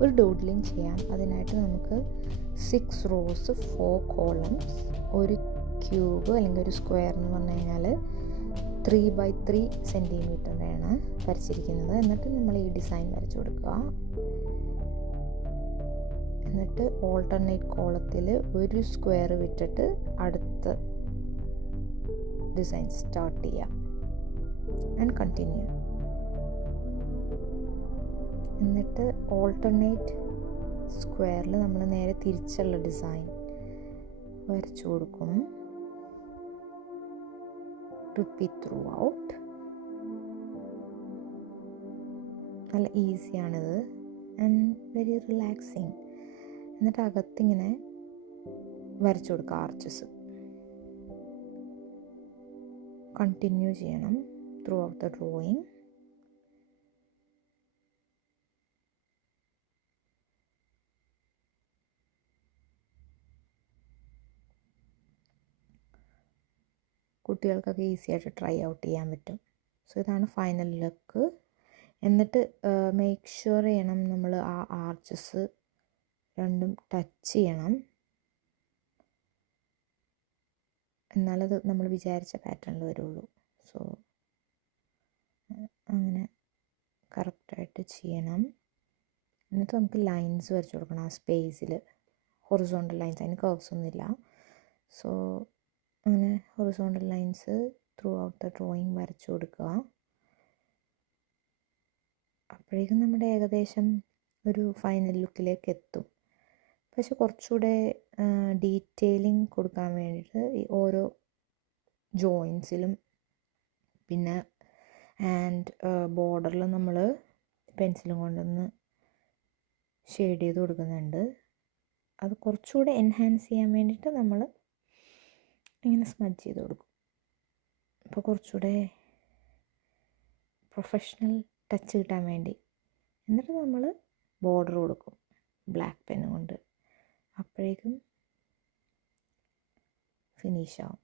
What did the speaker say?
ഒരു ഡോഡ്ലിങ് ചെയ്യാം. അതിനായിട്ട് നമുക്ക് 6 റോസ് 4 കോളംസ്, ഒരു ക്യൂബ് അല്ലെങ്കിൽ ഒരു സ്ക്വയർ എന്ന് പറഞ്ഞു കഴിഞ്ഞാൽ 3x3 സെൻറ്റിമീറ്ററിനാണ് വരച്ചിരിക്കുന്നത്. എന്നിട്ട് നമ്മൾ ഈ ഡിസൈൻ വരച്ചു കൊടുക്കുക. എന്നിട്ട് ഓൾട്ടർനേറ്റ് കോളത്തിൽ ഒരു സ്ക്വയർ വിട്ടിട്ട് അടുത്ത ഡിസൈൻ സ്റ്റാർട്ട് ചെയ്യാം ആൻഡ് കണ്ടിന്യൂ. എന്നിട്ട് ഓൾട്ടർനേറ്റ് സ്ക്വയറിൽ നമ്മൾ നേരെ തിരിച്ചുള്ള ഡിസൈൻ വരച്ചു കൊടുക്കും. Repeat through out. നല്ല ഈസിയാണിത് ആൻഡ് വെരി റിലാക്സിങ്. എന്നിട്ട് അകത്തിങ്ങനെ വരച്ചു കൊടുക്കുക ആർച്ചസ്. കണ്ടിന്യൂ ചെയ്യണം ത്രൂ ഔട്ട് ദ ഡ്രോയിങ്. കുട്ടികൾക്കൊക്കെ ഈസി ആയിട്ട് ട്രൈ ഔട്ട് ചെയ്യാൻ പറ്റും. സോ ഇതാണ് ഫൈനൽ ലുക്ക്. എന്നിട്ട് മേക്ക് ഷുവർ ചെയ്യണം നമ്മൾ ആ ആർച്ചസ് രണ്ടും ടച്ച് ചെയ്യണം. എന്നാലത് നമ്മൾ വിചാരിച്ച പാറ്റേണിൽ വരുള്ളൂ. സോ അങ്ങനെ കറക്റ്റായിട്ട് ചെയ്യണം. എന്നിട്ട് നമുക്ക് ലൈൻസ് വരച്ച് കൊടുക്കണം ആ സ്പേസിൽ, ഹൊറിസോണ്ടൽ ലൈൻസ്. അതിന് കർവ്സ് ഒന്നുമില്ല. സോ അങ്ങനെ horizontal lines through out the drawing വരച്ചു കൊടുക്കുക. അപ്പോഴേക്കും നമ്മുടെ ഏകദേശം ഒരു ഫൈനൽ ലുക്കിലേക്ക് എത്തും. പക്ഷെ കുറച്ചുകൂടെ ഡീറ്റെയിലിംഗ് കൊടുക്കാൻ വേണ്ടിയിട്ട് ഈ ഓരോ ജോയിൻസിലും പിന്നെ ആൻഡ് ബോർഡറിൽ നമ്മൾ പെൻസിലും കൊണ്ടൊന്ന് ഷെയ്ഡ് ചെയ്ത് കൊടുക്കുന്നുണ്ട്. അത് കുറച്ചുകൂടെ എൻഹാൻസ് ചെയ്യാൻ വേണ്ടിയിട്ട് നമ്മൾ ഇങ്ങനെ സ്മഡ്ജ് ചെയ്ത് കൊടുക്കും. അപ്പോൾ കുറച്ചുകൂടെ പ്രൊഫഷണൽ ടച്ച് കിട്ടാൻ വേണ്ടി. എന്നിട്ട് നമ്മൾ ബോർഡർ കൊടുക്കും ബ്ലാക്ക് പെൻ കൊണ്ട്. അപ്പോഴേക്കും ഫിനിഷ് ആവും.